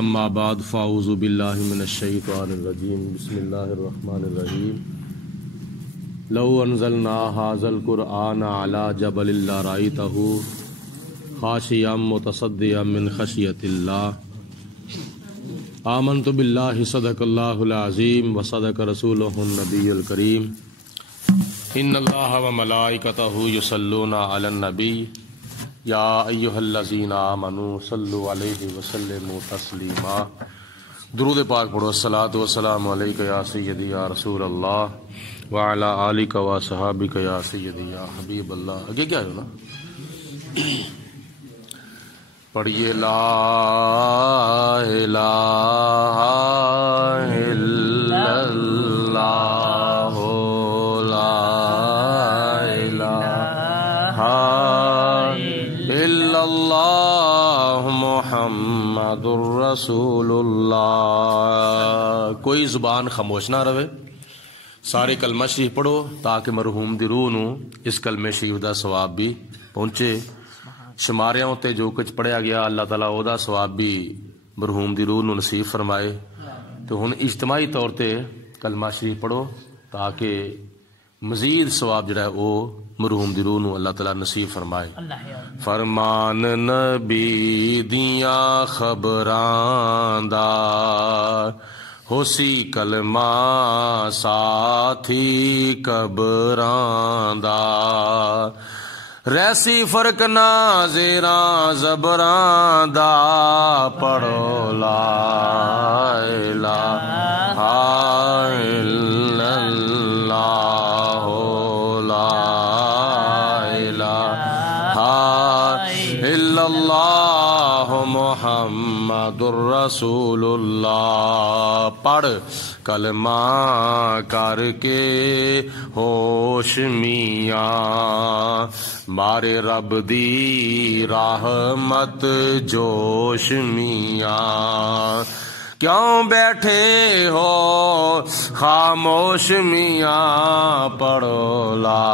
اما بعد فاعوذ باللہ من الشیطان الرجیم بسم اللہ الرحمن الرحیم لو انزلنا هذا القرآن على جبل لرأيته خاشعا متصدعا من خشیۃ اللہ آمنت باللہ صدق اللہ العظیم وصدق رسولہ النبی الکریم ان اللہ وملائکتہ یصلون علی النبی یا ایھا الذین آمنوا صلوا علیہ وسلموا تسلیما۔ درود پاک پڑھو۔ الصلاۃ والسلام علیک یا سیدی یا رسول اللہ وعلی آلک و صحابک یا سیدی یا حبیب اللہ۔ آگے کیا ہے نا پڑھیے لا الہ الا اللہ لا الہ الا اللہ محمد الرسول اللہ۔ کوئی زبان خاموش نہ رہے، سارے کلمہ شریف پڑھو تاکہ مرحوم دی روح نو اس کلمہ شریف دا ثواب بھی پہنچے۔ شماریاں تے جو کچھ پڑھیا گیا اللہ تعالیٰ او دا ثواب بھی مرحوم دی روح نو نصیب فرمائے۔ تو ہن اجتماعی طور تے کلمہ شریف پڑھو تاکہ مزید ثواب جڑا ہے او مرحوم دی روح نو اللہ تعالیٰ نصیب فرمائے۔ فرمان نبی دیاں خبراں دا ہوسی کلمہ ساتھی قبراں دا ریسی فرق نازیراں زبراں دا پڑھو لا الہ الا اللہ لا الہ الا اللہ محمد الرسول اللہ۔ پڑھ کلمہ کر کے ہوش میاں مارے رب دی رحمت جوش میاں کیوں بیٹھے ہو خاموش میاں پڑھو لا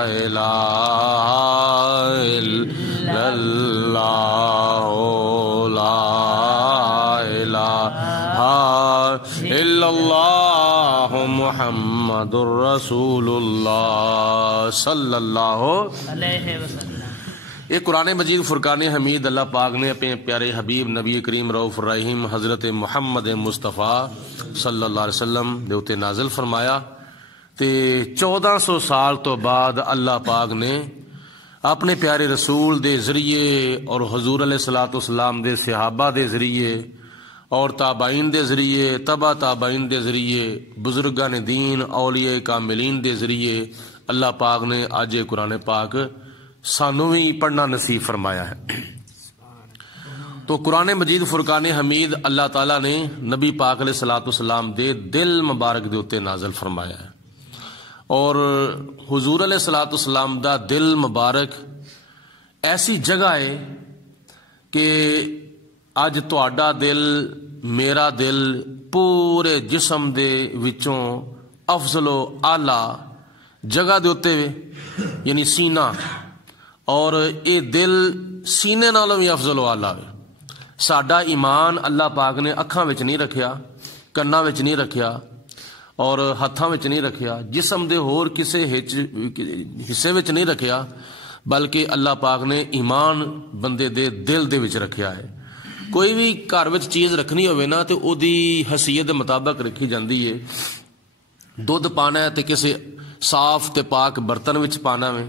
الہ الا اللہ لا الہ الا اللہ محمد الرسول اللہ صلی اللہ علیہ وسلم۔ یہ قرآن مجید فرقان حمید اللہ پاک نے اپنے پیارے حبیب نبی کریم رؤوف الرحیم حضرت محمد مصطفیٰ صلی اللہ علیہ وسلم دے اتے نازل فرمایا تے 1400 سال تو بعد اللہ پاک نے اپنے پیارے رسول دے ذریعے اور حضور علیہ الصلوۃ والسلام دے صحابہ دے ذریعے اور تابعین دے ذریعے تبع تابعین دے ذریعے بزرگان دین اولیاء کاملین دے ذریعے اللہ پاک نے آج قرآن پاک سانوں بھی پڑھنا نصیب فرمایا ہے۔ تو قرآن مجید فرقان حمید اللہ تعالیٰ نے نبی پاک علیہ الصلوۃ والسلام دے دل مبارک دے اتے نازل فرمایا ہے، اور حضور علیہ الصلوۃ والسلام دا دل مبارک ایسی جگہ ہے کہ اج تہاڈا دل میرا دل پورے جسم دے وچوں افضل و اعلیٰ جگہ دے اتے یعنی سینہ، اور اے دل سینے نالوں بھی افضل و اعلیٰ ہے۔ ساڈا ایمان اللہ پاک نے اکھاں وچ نہیں رکھیا، کناں وچ نہیں رکھیا اور ہتھاں وچ نہیں رکھیا، جسم دے ہور کسے حصے وچ نہیں رکھیا، بلکہ اللہ پاک نے ایمان بندے دے دل دے وچ رکھیا ہے۔ کوئی بھی گھر وچ چیز رکھنی ہوئے نا تو او دی حیثیت دے مطابق رکھی جاندی ہے۔ دودھ پانا ہے تے کسے صاف تے پاک برتن وچ پانا ہے،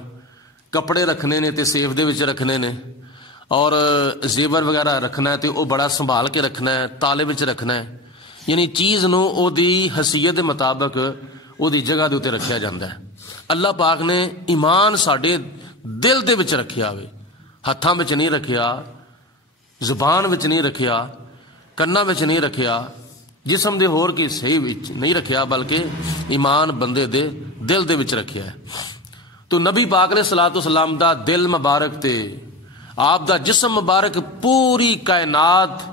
کپڑے رکھنے نے تے سیف دے وچ رکھنے نے، اور زیور وغیرہ رکھنا ہے تے او بڑا سنبھال کے رکھنا ہے، تالے وچ رکھنا ہے، یعنی چیز نو او دی حیثیت دے مطابق او دی جگہ دے اوتے رکھیا جاندا ہے۔ اللہ پاک نے ایمان ساڈے دل دے وچ رکھیا ہوئے، ہتھاں وچ نہیں رکھیا، زبان وچ نہیں رکھیا، کناں وچ نہیں رکھیا، جسم دے ہور کی صحیح وچ نہیں رکھیا، بلکہ ایمان بندے دے دل دے وچ رکھیا ہے۔ تو نبی پاک علیہ الصلوۃ والسلام دا دل مبارک تے آپ دا جسم مبارک پوری کائنات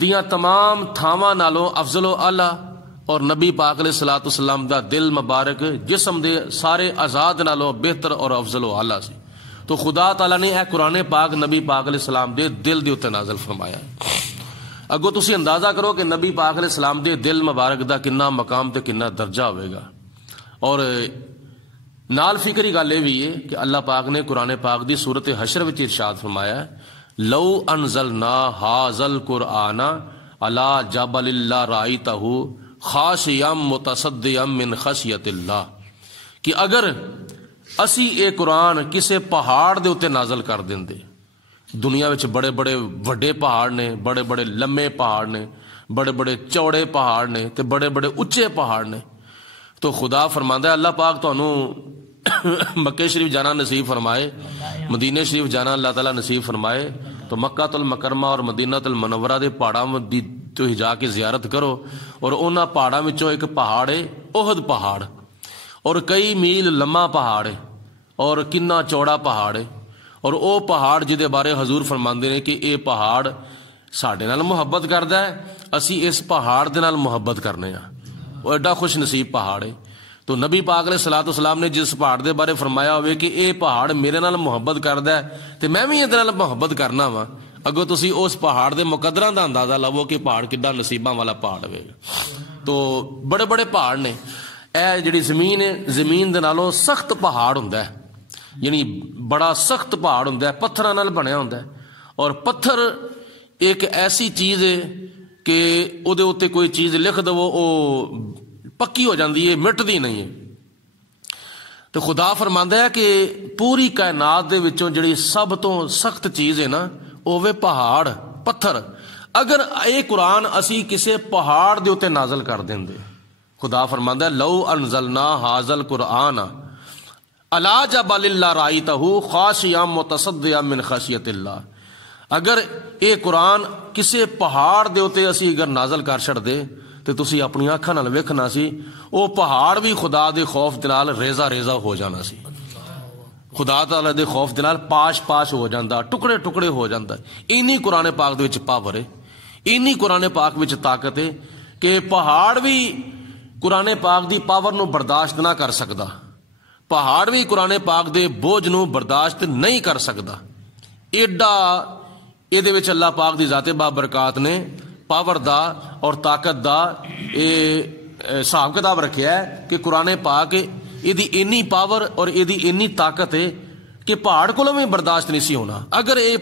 دیاں تمام تھاواں نالوں افضل و اعلیٰ، اور نبی پاک علیہ الصلوۃ والسلام دا دل مبارک جسم دے سارے آزاد نالوں بہتر اور افضل و اعلیٰ سی۔ تو خدا تعالیٰ نے اے قرآن پاک نبی پاک علیہ السلام دے دل دے اوتے نازل فرمایا ہے۔ اگوں تسی اندازہ کرو کہ نبی پاک علیہ السلام دے دل مبارک دا کنا مقام تے کنا درجہ ہوئے گا. اور نال فکری گل یہ بھی ہے کہ اللہ پاک نے قرآن پاک دی سورت حشر وچ ارشاد فرمایا ہے لو انزلنا ھذا القرآن علی جبل لرأیتہ خاشعا متصدعا من خشیۃ اللہ، کہ اگر اسی اے قرآن کسے پہاڑ دے اوتے نازل کر دیندے. دنیا وچ بڑے بڑے وڈے پہاڑ نے، بڑے بڑے لمے پہاڑ نے، بڑے بڑے چوڑے پہاڑ نے تے بڑے بڑے اچے پہاڑ نے. تو خدا فرماندا ہے اللہ پاک تانوں مکہ شریف جانا نصیب فرمائے، مدینہ شریف جانا اللہ تعالیٰ نصیب فرمائے، تو مکہ المکرمہ اور مدینہ المنورہ دے پہاڑاں دی تو جا کے زیارت کرو. اور انہاں پہاڑاں وچوں ایک پہاڑ ہے احد پہاڑ، اور کئی میل لمبا پہاڑ ہے اور کنا چوڑا پہاڑ ہے. اور او پہاڑ جدے بارے حضور فرماندے نے کہ اے پہاڑ ساڈے نال محبت کردا ہے، اسی اس پہاڑ دے نال محبت کرنے ہاں. وہ ایڈا خوش نصیب پہاڑ ہے. تو نبی پاک علیہ الصلوۃ والسلام نے جس پہاڑ دے بارے فرمایا ہوئے کہ اے پہاڑ میرے نال محبت کردا ہے تے میں بھی ادے نال محبت کرنا وا، اگوں تسی اس پہاڑ دے مقدراں دا اندازہ لو کہ پہاڑ کڈا نصیباں والا پہاڑ ہوئے گا. تو بڑے بڑے پہاڑ نے. اے جڑی زمین ہے زمین دے نالوں سخت پہاڑ ہوندا ہے، یعنی بڑا سخت پہاڑ ہوندا ہے، پتھراں نال بنیا ہوندا ہے. اور پتھر ایک ایسی چیز ہے کہ او دے اوتے کوئی چیز لکھ دو او پکی ہو جاندی ہے، مٹدی نہیں ہے. تو خدا فرماندا ہے کہ پوری کائنات دے وچوں جڑی سب تو سخت چیز ہے نا اوے پہاڑ پتھر. اگر اے قرآن اسی کسے پہاڑ دے اوتے نازل کر دیندے، خدا فرماندا ہے لو انزلنا ھذا القرآن علی جبل لرأیتہ خاشعا متصدعا من خشیۃ اللہ، اگر اے قرآن کسے پہاڑ دے اوتے اسی اگر نازل کر چھڑ دے تے تسی اپنی آنکھاں نال ویکھنا سی او پہاڑ بھی خدا دے خوف دے نال ریزہ ریزہ ہو جانا سی. خدا تعالی دے خوف دے نال پاش پاش ہو جاندا، ٹکڑے ٹکڑے ہو جاندا. اینی قرآن پاک دے وچ پاور ہے، اینی قرآن پاک وچ طاقت ہے کہ پہاڑ بھی قرآن پاک دی پاور نو برداشت نہ کر سکدا، پہاڑ بھی قرآن پاک دے بوجھ نو برداشت نہیں کر سکدا. ایڈا اے دے وچ اللہ پاک دی ذات بابرکات نے پاور دا اور طاقت دا اے حساب کتاب رکھیا ہے کہ قرآن پاک ایدی اینی پاور اور ایدی اینی طاقت ہے کہ پہاڑ کولوں بھی برداشت نہیں سی ہونا. اگر اے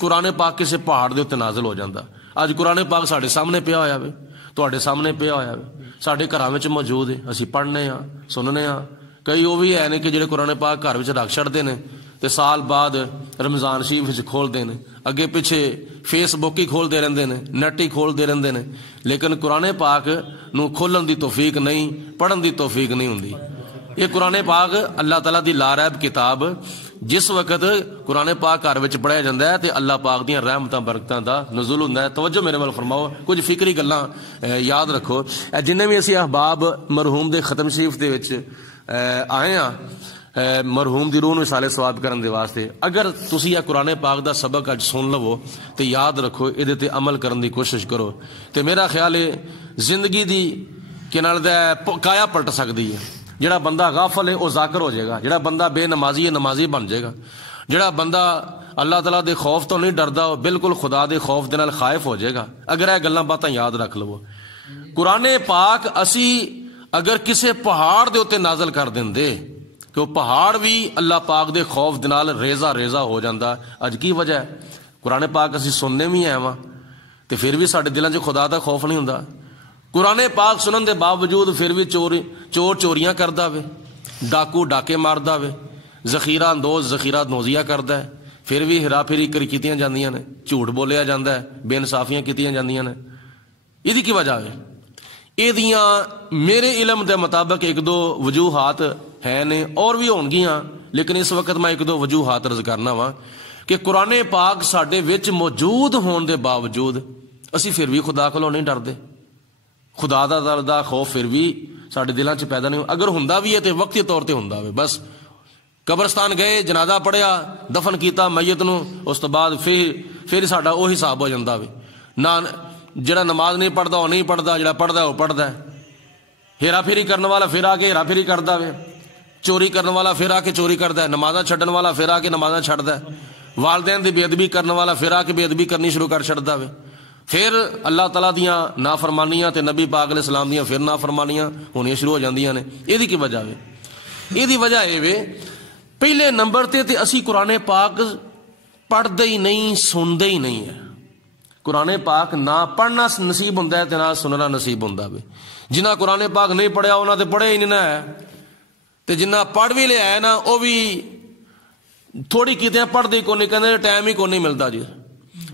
قرآن پاک کسے پہاڑ دے اوتے نازل ہو جاندا. اج قرآن پاک ساڈے سامنے پیا ہویا وے، تواڈے سامنے پیا ہویا وے، ساڈے گھراں وچ موجود ہے، اسی پڑھنے ہاں سننے ہاں. کئی وہ بھی ہے نے کہ جڑے قرآن پاک گھر وچ رکھ چھڑدے نے تے سال بعد رمضان شریف وچ کھول دے نے، اگے پیچھے فیس بک ہی کھول دے رہندے نے، نیٹ ہی کھول دے رہندے نے، لیکن قرآن پاک نو کھولن دی توفیق نہیں، پڑھن دی توفیق نہیں ہوندی. یہ قرآن پاک اللہ تعالیٰ دی لاریب کتاب جس وقت قرآن پاک گھر وچ پڑھیا جاندا ہے تے اللہ پاک دیاں رحمتاں برکتاں دا نزول ہوندا ہے. توجہ میرے ول فرماؤ، کچھ فکری گلاں یاد رکھو. جننے بھی اسی احباب مرحوم دے ختم شریف دے وچ آئے ہاں مرحوم دی روح نو اصالے ثواب کرن دے واسطے، اگر تسی یہ قرآن پاک دا سبق اج سن لو تے یاد رکھو، اے تے عمل کرن دی کوشش کرو تے میرا خیال ہے زندگی دی کنال دا کایا پلٹ سکدی ہے. جڑا بندہ غافل ہے وہ ذاکر ہو جائے گا، جڑا بندہ بے نمازی ہے نمازی بن جائے گا، جڑا بندہ اللہ تعالیٰ دے خوف تو نہیں ڈردا وہ بالکل خدا دے خوف دے نال خائف ہو جائے گا. اگر یہ گلاں باتاں یاد رکھ لو. قرآن پاک اسی اگر کسے پہاڑ دے اوتے نازل کر دیندے کہ وہ پہاڑ بھی اللہ پاک دے خوف دے نال ریزہ ریزہ ہو جاندا. اج کی وجہ ہے قرآن پاک اسی سننے بھی ہیں وا تے پھر بھی ساڈے دلاں 'چ خدا دا خوف نہیں ہوندا. قرآن پاک سنن دے باوجود پھر بھی چور چوریاں کردا وے، ڈاکو ڈاکے ماردا وے، ذخیرہ اندوز ذخیرہ نوزیہ کردا ہے، پھر بھی ہرا پھری کیتیاں جاندیاں نے، جھوٹ بولیا جاندا ہے، بے انصافیاں کیتیاں جاندیاں نے. ایدی کی وجہ ہے؟ ایدیاں میرے علم دے مطابق ایک دو وجوہات ہیں نے، اور بھی ہون گیاں، لیکن اس وقت میں ایک دو وجوہات عرض کرنا وا کہ قرآن پاک ساڈے وچ موجود ہون دے باوجود اسی پھر بھی خدا کولوں نہیں ڈردے. خدا دا خوف پھر بھی ساڈے دلاں 'چ پیدا نہیں. اگر ہوندا بھی ہے تے وقتی طور تے ہوندا وے. بس قبرستان گئے، جنازہ پڑھیا، دفن کیتا میت نو، اس تو بعد پھر ساڈا وہ حساب ہو جاندا وے. نہ جڑا نماز نہیں پڑھدا وہ نہیں پڑھدا، جڑا پڑھدا وہ پڑھدا ہے. ہیرا پھیری کرنے والا پھر آ کے ہیرا پھیری کردا وے، چوری کرنے والا پھر آ کے چوری کردا ہے، نمازاں چھڈن والا پھر آ کے نمازاں چھڈدا ہے، والدین دی بے ادبی کرنے والا پھر آ کے بے ادبی کرنی شروع کر چھڈدا وے. پھر اللہ تعالیٰ دیاں نافرمانیاں تے نبی پاک علیہ السلام دیاں پھر نافرمانیاں ہونی شروع ہو جاندیاں نے. یہ کی وجہ ہے؟ یہ وجہ یہ پہلے نمبر تے اسی قرآن پاک پڑھتے ہی نہیں سنتے ہی نہیں ہے. قرآن پاک نہ پڑھنا نصیب ہوندا ہے تے نہ سننا نصیب ہوندا ہے. جنہ قرآن پاک نہیں پڑھیا انہاں تے پڑھیا ہی نہیں نہ ہے, تے جنہ پڑھ بھی لیا ہے نا وہ بھی تھوڑی کیتے پڑھتے کو نہیں, کہتے ٹائم ہی کو نہیں ملتا جی.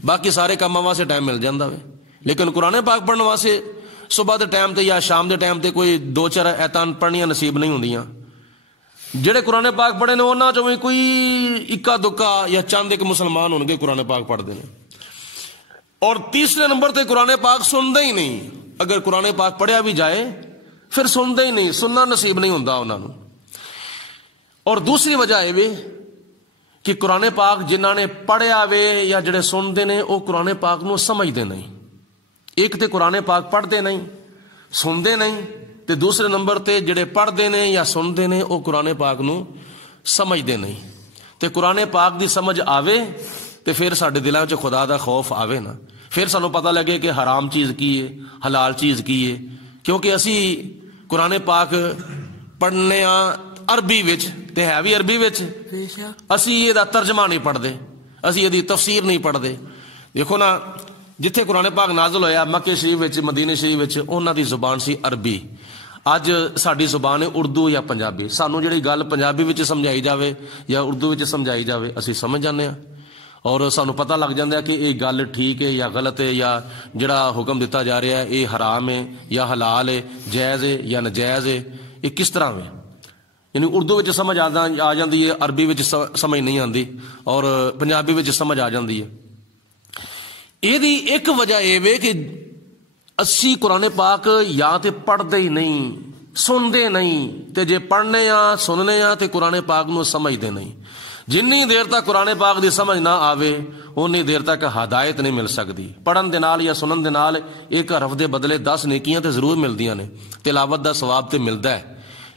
باقی سارے کاماں واسطے ٹائم مل جاتا ہے, لیکن قرآن پاک پڑھنے واسطے صبح کے ٹائم تے یا شام کے ٹائم تے کوئی 2-4 ایتاں پڑھنیاں نصیب نہیں ہوندیاں. جڑے قرآن پاک پڑھے نے انہاں چوں بھی کوئی اکا دکا یا چند ایک مسلمان ہون گے قرآن پاک پڑھتے ہیں. اور تیسرے نمبر تے قرآن پاک سنتے ہی نہیں. اگر قرآن پاک پڑھیا بھی جائے پھر سنتے ہی نہیں, سننا نصیب نہیں ہوتا انہوں نے. اور دوسری وجہ یہ بھی کہ قرآن پاک جنہ نے پڑھیا وے یا جڑے سنتے نے وہ قرآن پاک نو سمجھتے نہیں. ایک تے قرآن پاک پڑھتے نہیں سنتے نہیں, تے دوسرے نمبر تے جڑے پڑھتے نے یا سنتے نے وہ قرآن پاک نو سمجھتے نہیں. تے قرآن پاک دی سمجھ آوے تے پھر ساڈے دلاں چ خدا دا خوف آوے نا, پھر سانو پتہ لگے کہ حرام چیز کی ہے حلال چیز کی ہے. کیونکہ اسی قرآن پاک پڑھنے عربی وچ تے ہے بھی عربی وچ, اسی یہ دا ترجمہ نہیں پڑھتے, اسی یہ دی تفسیر نہیں پڑھتے. دیکھو نا جتھے قرآن پاک نازل ہویا مکے شریف وچ مدینے شریف وچ انہاں دی زبان سی عربی. اج ساڈی زبان ہے اردو یا پنجابی. سانو جڑی گل پنجابی وچ سمجھائی جاوے یا اردو وچ سمجھائی جاوے اسی سمجھ جانے ہیں, اور سانو پتہ لگ جاتا ہے کہ یہ گل ٹھیک ہے یا غلط ہے, یا جڑا حکم دیتا جا رہا ہے یہ حرام ہے یا حلال ہے, جائز ہے یا ناجائز ہے, یہ کس طرح ہے. یعنی اردو وچ سمجھ آ جاندی ہے, عربی وچ سمجھ نہیں آندی, اور پنجابی وچ سمجھ آ جاندی ہے. یہ دی ایک وجہ یہ کہ اسی قرآن پاک یا تے پڑھتے ہی نہیں سنتے نہیں, تے جے پڑھنے یا سننے یا تے قرآن پاک نو سمجھتے نہیں. جنی دیر تک قرآن پاک دی سمجھ نہ آوے اونی دیر تک ہدایت نہیں مل سکتی. پڑھن دے نال یا سنن دے نال ایک حرف دے بدلے 10 نیکیاں تے ضرور ملدیاں نے, تلاوت دا ثواب تے ملدا ہے,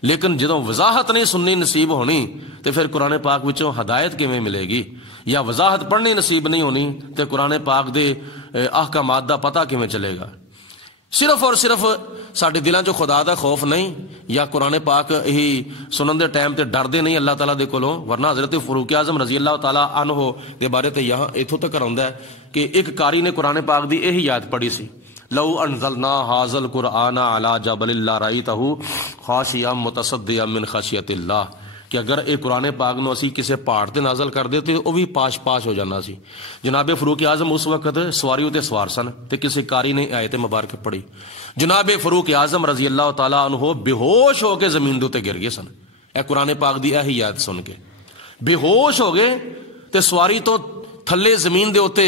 لیکن جدوں وضاحت نہیں سننی نصیب ہونی تے پھر قرآن پاک وچوں ہدایت کیویں ملے گی, یا وضاحت پڑھنی نصیب نہیں ہونی تے قرآن پاک دے احکامات دا پتہ کیویں چلے گا. صرف اور صرف ساڈے دلاں چوں خدا دا خوف نہیں, یا قرآن پاک یہی سنن دے ٹائم تے ڈردے نہیں اللہ تعالیٰ دے کولوں. ورنہ حضرت فاروق اعظم رضی اللہ تعالیٰ عنہ دے بارے تے یہاں ایتھوں تک آوندا ہے کہ ایک قاری نے قرآن پاک دی یہی یاد پڑھی سی, لو انزلنا هذا القرآن على جبل لرأيته خاشعا متصدعا من خشیۃ اللہ, کہ اگر ایک قرآن پاک نو اسی کسی پہاڑ تے نازل کر دے تے وہ بھی پاش ہو جانا سی. جناب فاروق اعظم اس وقت سواریوں تے سوار سن تے کسی قاری نے آیت مبارک پڑھی. جناب فاروق اعظم رضی اللہ تعالیٰ عنہ بے ہوش ہو کے زمین دے گر گئے سن. اے قرآن پاک دی یہی یاد سن کے بے ہوش ہو گئے تے سواری تو تھلے زمین دے اوتے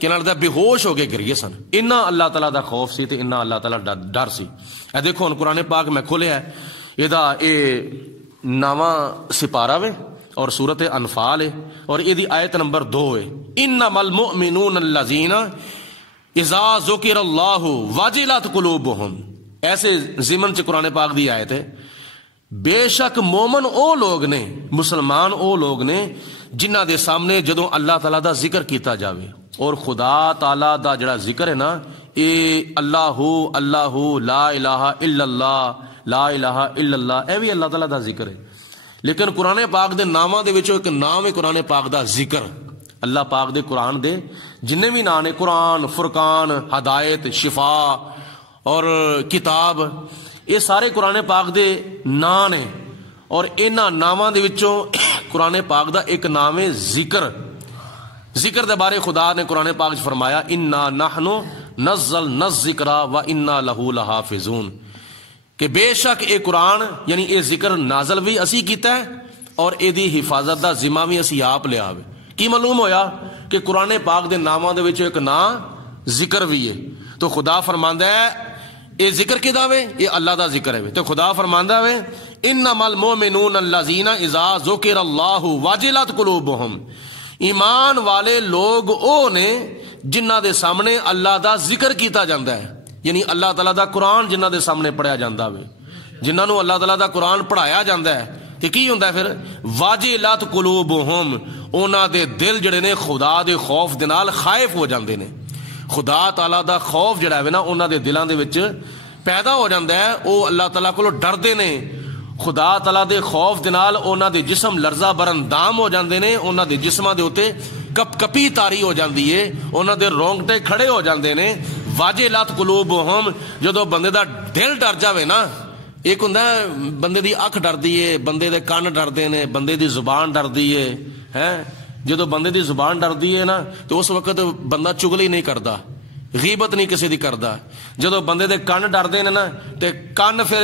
کنار دا بے ہوش ہو کے گر گئے سن. انہاں اللہ تعالیٰ دا خوف سی تے انہاں اللہ تعالیٰ دا ڈر سی. اے دیکھو ہن قرآن پاک میں کھولیا ہے, اے 9واں سپارہ وے اور سورت انفال ہے, اور یہ دی آیت نمبر 2 ہے, انما المؤمنون الذین اذا ذکر اللہ وجلت قلوبہم. ایسے ضمن چ قرآن پاک دی آیت ہے, بے شک مومن او لوگ نے, مسلمان او لوگ نے جنہ دے سامنے جدوں اللہ تعالیٰ دا ذکر کیتا جاوے. اور خدا تعالیٰ دا جڑا ذکر ہے نا, اے اللہ اللہ لا الہ الا اللہ لا الہ الا اللہ, اے بھی اللہ تعالیٰ دا ذکر ہے. لیکن قرآن پاک دے ناماں دے وچوں ایک نام ہے قرآن پاک دا ذکر. اللہ پاک دے قرآن دے جننے بھی نام نے, قرآن, فرقان, ہدایت, شفا اور کتاب, یہ سارے قرآن پاک دے نام نے. اور انہاں ناماں دے وچوں قرآن پاک دا ایک نام ہے ذکر. ذکر دے بارے خدا نے قرآن پاک چ فرمایا, انا نحن نزلنا الذکر وانا لہ لحافظون, کہ بے شک اے قرآن یعنی اے ذکر نازل بھی اسی کیتا ہے اور اے دی حفاظت دا ذمہ بھی اسی آپ لیا ہوئے. کی معلوم ہویا کہ قرآن پاک دے ناماں دے وچ ایک نام ذکر بھی ہے. تو خدا فرماندا ہے اے ذکر کدا وے, یہ اللہ دا ذکر ہے. تو خدا فرماندا ہے انما المؤمنون الذین اذا ذکر اللہ وجلت قلوبہم, ایمان والے لوگ او نے جنہ دے سامنے اللہ دا ذکر کیتا جاندا ہے. یعنی اللہ تعالیٰ دا قرآن جنہ دے سامنے پڑھیا جاندا وے, جنہاں نو اللہ تعالیٰ دا قرآن پڑھایا جاندا ہے, کہ کی ہوندا ہے پھر واجلت قلوبہم, انہاں دے دل جڑے نے خدا دے خوف دے نال خائف ہو جاندے نے. خدا تعالیٰ دا خوف جڑا ہے نا انہاں دے دلاں دے وچ پیدا ہو جاندا ہے، وہ اللہ تعالیٰ کولوں ڈردے نے، خدا تعالیٰ دے خوف دے نال انہاں دے جسم لرزہ برندام ہو جاندے نے، انہاں دے جسماں دے اوتے کپ کپی تاری ہو جاندی ہے، انہاں دے رونگٹے کھڑے ہو جاندے نے، واجلات قلوبہم، جدوں بندے دا دل ڈر جاوے نا، ایک ہوندا ہے بندے دی اکھ ڈردی ہے، بندے دے کان ڈردے نے، بندے دی زبان ڈردی ہے، جدوں بندے دی زبان ڈردی ہے نا تو اس وقت بندہ چگلی نہیں کردا، غیبت نہیں کسی دی کردا، جدوں بندے دے کان ڈردے نے نا تے کان پھر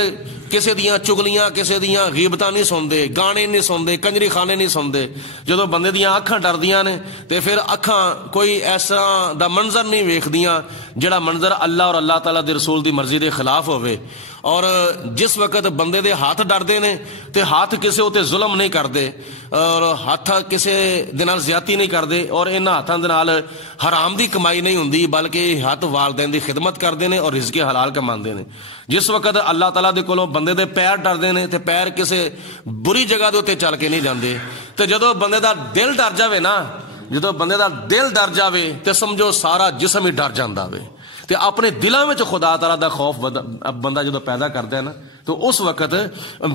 کسی دیاں چگلیاں کسی دیاں غیبتاں نہیں سندے، گانے نہیں سندے، کنجری خانے نہیں سندے، جدوں بندے دیاں اکھاں ڈردیاں نے تے پھر اکھاں کوئی ایسا دا منظر نہیں ویکھدیاں جڑا منظر اللہ اور اللہ تعالیٰ دے رسول دی مرضی دے خلاف ہوئے، اور جس وقت بندے دے ہاتھ ڈردے نے تے ہاتھ کسے ہوتے ظلم نہیں کردے اور ہاتھ کسے دے نال زیادتی نہیں کردے، اور انہاں ہاتھاں دے نال حرام دی کمائی نہیں ہوندی بلکہ ہاتھ والدین دی خدمت کردے نے اور رزق حلال کماندے نے۔ جس وقت اللہ تعالیٰ دے کولوں بندے دے پیر ڈردے نے تے پیر کسے بری جگہ دے اوتے چل کے نہیں جاندے، تے جدوں بندے دا دل ڈر جاوے نا، جدوں بندے دا دل ڈر جاوے تے سمجھو سارا جسم ہی ڈر جاندا وے، تے اپنے دلاں وچ خدا تعالیٰ دا خوف بندہ جدوں پیدا کردا ہے نا تو اس وقت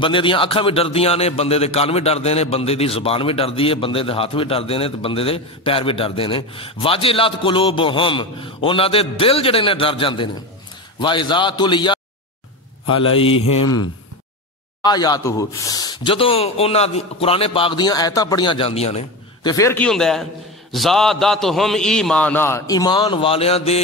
بندے دیاں اکھاں بھی ڈردیاں نے، بندے دے کان بھی ڈردے نے، بندے دی زبان بھی ڈردی ہے، بندے دے ہاتھ بھی ڈردے نے تے بندے دے پیر بھی ڈردے نے۔ واجلات قلوبہم، انہاں دے دل جڑے نے ڈر جاندے نے۔ وَإِذَا تُلِيَتْ عَلَيْهِمْ آیاتہ، جدوں انہاں قرآن پاک دیاں آیتاں پڑھیاں جاندیاں نے تے پھر کی ہوندا ہے؟ زادتہم ایمانا، ایمان والیاں دے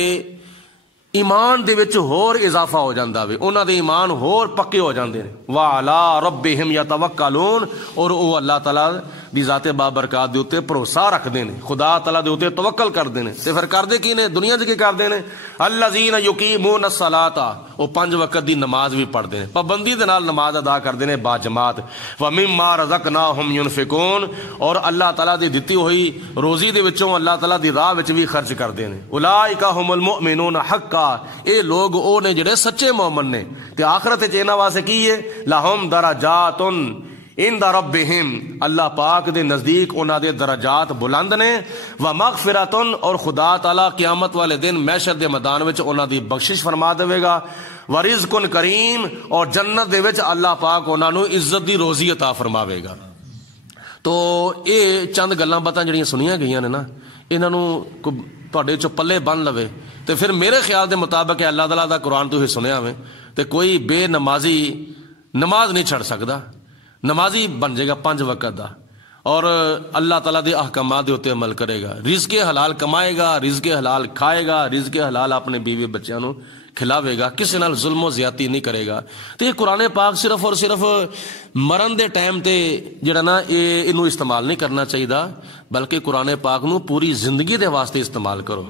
ایمان دے وچ ہور اضافہ ہو جاندا وے، انہاں دے ایمان ہور پکے ہو جاندے نے۔ وَعَلَىٰ رَبِّهِمْ يَتَوَکَّلُونَ، اور او اللہ تعالیٰ دی ذات بابرکات دے اوتے بھروسہ رکھدے نے، خدا تعالیٰ دے اوتے توکل کردے نے، تے پھر کردے کی نے دنیا وچ کی کردے نے؟ الذین یقیمون الصلاۃ، او 5 وقت دی نماز بھی پڑھدے نے، پابندی دے نال نماز ادا کردے نے با جماعت۔ وَمِمَّا رَزَقْنَاهُمْ يُنْفِقُونَ، اور اللہ تعالیٰ دی دتی ہوئی روزی دے وچوں اللہ تعالیٰ دی راہ وچ بھی خرچ کردے نے۔ اولئک هم المؤمنون حقا، اے لوگ او نے جڑے سچے مومن نے، تے آخرت وچ انہاں واسطے کی ہے؟ لَهُمْ دَرَجَاتٌ عند ربہم، اللہ پاک دے نزدیک انہاں دے درجات بلند نے، ومغفرۃ، اور خدا تعالیٰ قیامت والے دن محشر دے میدان وچ انہاں دی بخشش فرما دے گا، ورزق کریم، اور جنت دے وچ اللہ پاک انہاں نو عزت دی روزی عطا فرماوے گا۔ تو اے چند گلاں باتاں جڑیاں سنیاں گئیاں نے نا، انہاں نو تواڈے چ پلے بن لوے تے پھر میرے خیال دے مطابق اللہ تعالیٰ دا قرآن تو ہی سنیا ہوئے تے کوئی بے نمازی نماز نہیں چھڑ سکدا، نمازی بن جائے گا 5 وقت دا، اور اللہ تعالیٰ دے احکامات دے اوتے عمل کرے گا، رزق حلال کمائے گا، رزق حلال کھائے گا، رزق حلال اپنے بیوی بچیاں نو کھلاوے گا، کسی نال ظلم و زیادتی نہیں کرے گا۔ تو یہ قرآن پاک صرف اور صرف مرن دے ٹائم تے جڑا نا اینو استعمال نہیں کرنا چاہیے، بلکہ قرآن پاک نو پوری زندگی دے واسطے استعمال کرو۔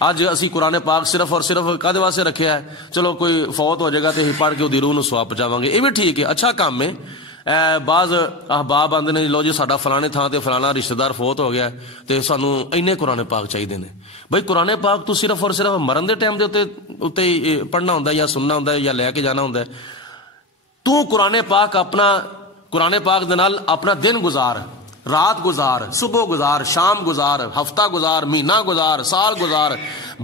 اج اسی قرآن پاک صرف اور صرف کدے واسطے رکھیا ہے؟ چلو کوئی فوت ہو جائے گا تے پڑھ کے اودی روح نو ثواب پہنچاواں گے، یہ بھی ٹھیک ہے، اچھا کام ہے۔ بعض احباب آندے نے لو جی ساڈا فلانے تھاں تے فلانا رشتہ دار فوت ہو گیا تے سانو اینے قرآن پاک چاہیے نے۔ بھائی قرآن پاک تو صرف اور صرف مرن دے ٹائم دے اوتے پڑھنا ہوندا ہے یا سننا ہوندا ہے یا لے کے جانا ہوندا ہے؟ تو قرآن پاک اپنا قرآن پاک دے نال اپنا دن گزار، رات گزار، صبح گزار، شام گزار، ہفتہ گزار، مہینہ گزار، سال گزار،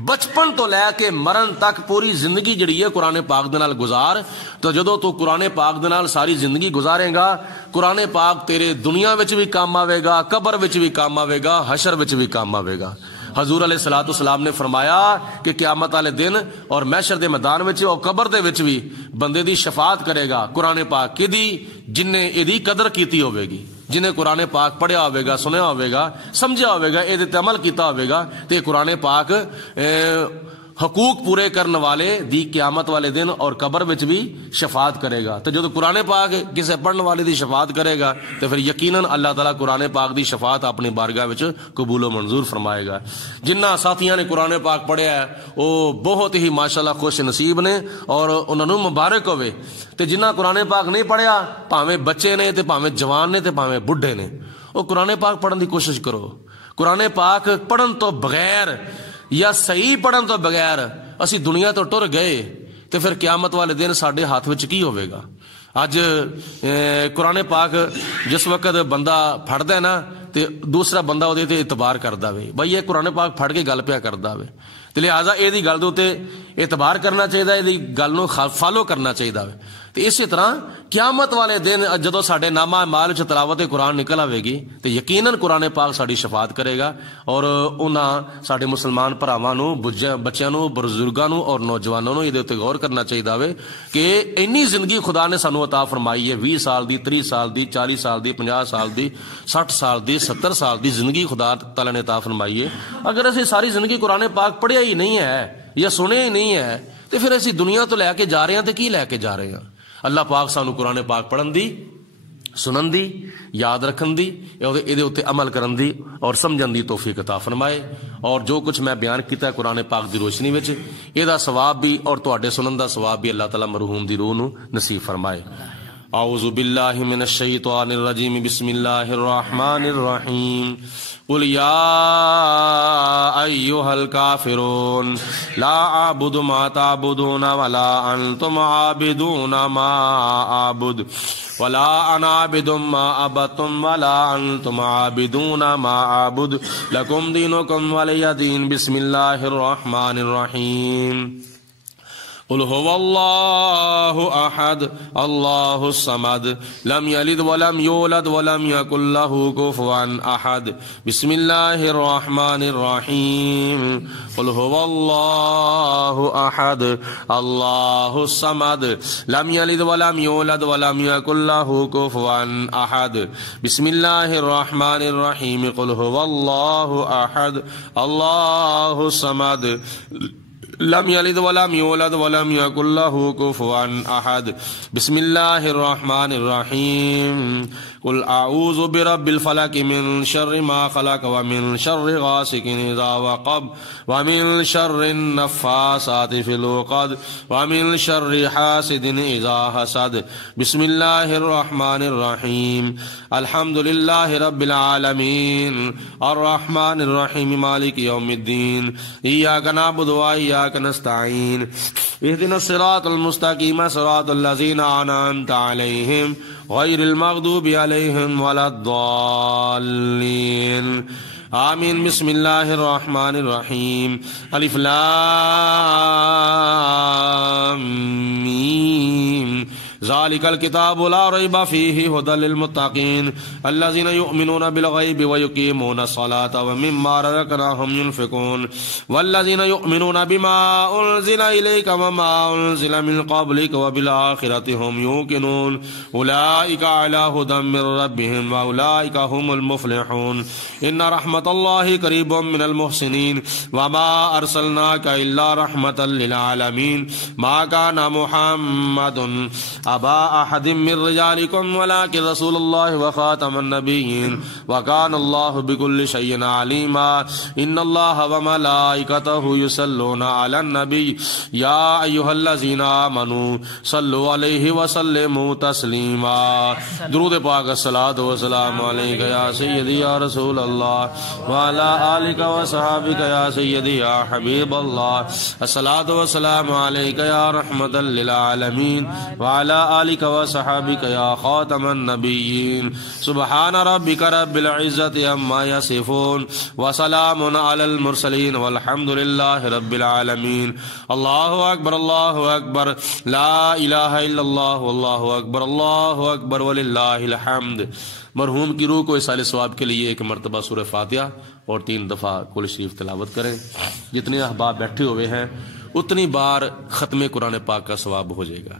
بچپن تو لے کے مرن تک پوری زندگی جڑی ہے قرآن پاک دے نال گزار۔ تو جدو تو قرآن پاک دے نال ساری زندگی گزارے گا، قرآن پاک تیرے دنیا وچ بھی کام آوے گا، قبر وچ بھی کام آوے گا، حشر وچ بھی کام آوے گا۔ حضور علیہ الصلوۃ والسلام نے فرمایا کہ قیامت والے دن اور محشر دے میدان وچ اور قبر دے وچ بھی بندے دی شفاعت کرے گا قرآن پاک کدی جن نے ایدی قدر کیتی ہوے گی، جنہیں قرآن پاک پڑھیا ہوئے گا، سنیا ہوئے گا، سمجھا ہوئے گا، یہ عمل کیتا ہوئے گا، تے قرآن پاک حقوق پورے کرنے والے دی قیامت والے دن اور قبر وچ بھی شفاعت کرے گا۔ تو جب قرآن پاک کسی پڑھنے والے دی شفاعت کرے گا تو پھر یقیناً اللہ تعالیٰ قرآن پاک دی شفاعت اپنی بارگاہ وچ قبول و منظور فرمائے گا۔ جنہ ساتھیاں نے قرآن پاک پڑھیا ہے وہ بہت ہی ماشاءاللہ خوش نصیب نے اور انہوں نے مبارک ہوئے، تے جنہ قرآن پاک نہیں پڑھیا، پاویں بچے نے تے پاویں جوان نے تے پاویں بڈھے نے، وہ قرآن پاک پڑھن دی کوشش کرو۔ قرآن پاک پڑھن تو بغیر یا صحیح پڑھن تو بغیر اسی دنیا تو ٹر گئے تو پھر قیامت والے دن ساڈے ہاتھ وچ کی ہوئے گا۔ اج قرآن پاک جس وقت بندہ پڑھدا ہے نا تے دوسرا بندہ وہ اعتبار کردا وے، بھائی یہ قرآن پاک پڑھ کے گل پیا کردا وے، تو لہٰذا یہ گل دے اعتبار کرنا چاہیے، یہ گل نو فالو کرنا چاہیے۔ تو اسی طرح قیامت والے دن جدو ساڈے نامہ اعمال چ تلاوت قرآن نکل آئے گی تو یقیناً قرآن پاک ساری شفاعت کرے گا، اور انہاں ساڈے مسلمان بھراواں نو، بچیاں نو، بزرگاں نو اور نوجوانوں نو یہ غور کرنا چاہیے کہ اینی زندگی خدا نے سانو عطا فرمائی ہے، 20 سال دی، 30 سال دی، 40 سال دی، 50 سال دی، 60 سال دی، 70 سال دی زندگی خدا تعالی نے عطا فرمائی ہے۔ اگر اسی ساری زندگی قرآن پاک پڑھیا ہی نہیں ہے یا سنیا ہی نہیں ہے تو پھر اسی دنیا تو لے کے جا رہے ہیں تو کی لے کے جا رہے ہیں؟ اللہ پاک سانو قرآن پاک پڑھن دی، سنن دی، یاد رکھن دی، یہ عمل کرن دی اور سمجھن دی توفیق عطا فرمائے۔ اور جو کچھ میں بیان کیتا ہے قرآن پاک دی روشنی وچ، یہ دا ثواب بھی اور تواڈے سنن دا ثواب بھی اللہ تعالیٰ مرحوم دی روح نو نصیب فرمائے۔ اعوذ باللہ من الشیطان الرجیم، بسم اللہ الرحمن الرحیم، قل یا ایھا الکافرون لا اعبد ما تعبدون ولا انتم عابدون ما اعبد ولا انا عابد ما عبدتم ولا انتم عابدون ما اعبد لکم دینکم ولی دین۔ بسم اللہ الرحمن الرحیم، قل هو اللہ احد اللہ الصمد لم یلد ولم یولد ولم یکن له کفوا احد۔ بسم اللہ الرحمن الرحیم، قل هو اللہ احد اللہ الصمد لم یلد ولم یولد ولم یکن له کفوا احد۔ بسم اللہ الرحمن الرحیم، قل هو اللہ احد اللہ الصمد لم یلد ولم یولد ولم یکن له کفوا احد۔ بسم اللہ الرحمن الرحیم، قل اعوذ برب الفلق من شر ما خلق ومن شر غاسق اذا وقب ومن شر النفاثات في العقد ومن شر حاسد اذا حسد۔ بسم اللہ الرحمن الرحیم، الحمد للہ رب العالمین الرحمن الرحیم مالک یوم الدین، ایاک نعبد وایاک نستعین، اهدنا الصراط المستقیم صراط الذین انعمت علیہم غیر المغضوب علیہم ولا الضالین، آمین۔ بسم اللہ الرحمن الرحیم، الف لام میم، ذالک الکتاب لا ریب فیہ ھدی للمتقین الذین یؤمنون بالغیب ویقیمون الصلاة ومما رزقناہم ینفقون والذین یؤمنون بما انزل الیک وما انزل من قبلک وبالآخرۃ ھم یوقنون اولئک علی ھدی من ربہم واولئک ھم المفلحون۔ ان رحمت اللہ قریب من المحسنین وما ارسلناک الا رحمۃ للعالمین۔ ما کان محمد ابا احد من رجالکم ولکن رسول اللہ وخاتم النبیین وکان اللہ بکل شیء علیما۔ ان اللہ وملائکتہ یصلون علی النبی یا ایھا الذین آمنوا صلوا علیہ وسلموا تسلیما۔ درود پاک، الصلاۃ والسلام علیک یا سیدی یا رسول اللہ وعلی آلک وصحابک یا سیدی یا حبیب اللہ، الصلاۃ والسلام علیک یا رحمۃ للعالمین وعلی آلک وصحابک یا خاتم النبیین۔ سبحان ربک رب العزت عما یصفون وسلام علی المرسلین والحمد للہ رب العالمین۔ اللہ اکبر اللہ اکبر، لا الہ الا اللہ واللہ اکبر، اللہ اکبر وللہ الحمد۔ مرحوم کی روح کو اصال ثواب کے لیے ایک مرتبہ سورہ فاتحہ اور 3 دفعہ کل شریف تلاوت کریں۔ جتنے احباب بیٹھے ہوئے ہیں اتنی بار ختم قرآن پاک کا ثواب ہو جائے گا۔